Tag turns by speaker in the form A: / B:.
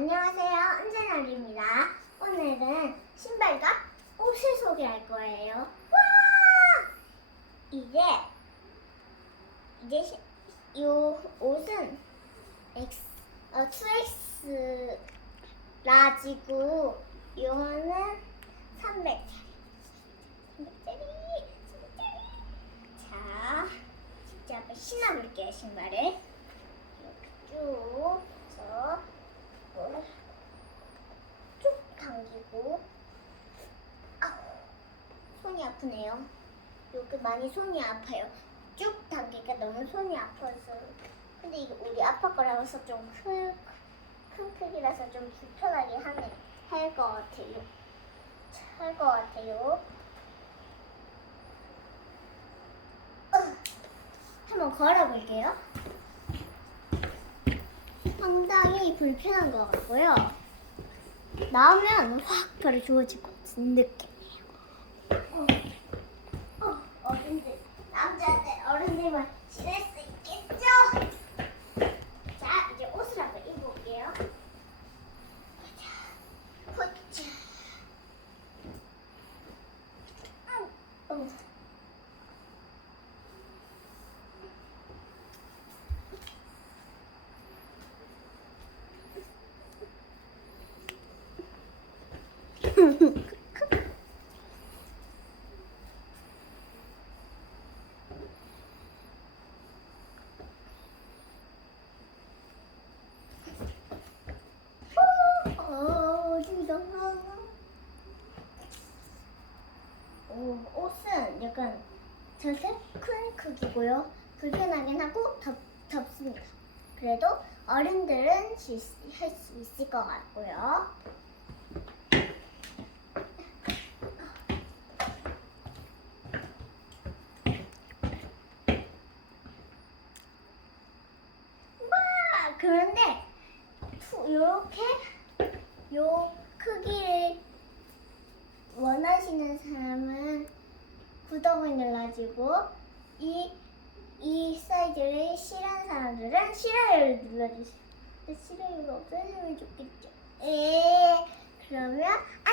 A: 안녕하세요. 은재나리입니다. 오늘은 신발과 옷을 소개할 거예요. 와! 이제 이제 시- 요 옷은 X 어 2X 라지고 요거는 300짜리. 300짜리. 300짜리. 자, 직접 신어볼게요 신발을. 이렇게 쭉 해서 이거를 쭉 당기고 아우 손이 아프네요. 여기 많이 손이 아파요. 쭉 당기니까 너무 손이 아파서 근데 이거 우리 아빠 거라서 좀 큰 큰 크기라서 좀 불편하게 하네 할것 같아요. 할 것 같아요. 어, 한번 걸어볼게요. 상당히 불편한 것 같고요. 나오면 확 바로 좋아질 것 같은 느낌이에요. 어, 어, 어른들, 남자들, 어른들만 수 있겠죠? 자, 이제 옷을 한번 입어볼게요. 자, 후자. 음, 음. 어, 어디다? 오, 옷은 약간 저색 큰 크기고요. 불편하긴 하고 덥, 덥습니다. 그래도 어른들은 할 수 있을 것 같고요. 와, 그런데 푸- 요렇게 요 크기를 원하시는 사람은 구독을 눌러주고 이, 이 사이즈를 싫어하는 사람들은 싫어요를 눌러주세요. 근데 싫어요가 없어지면 좋겠죠. 에 그러면 안녕.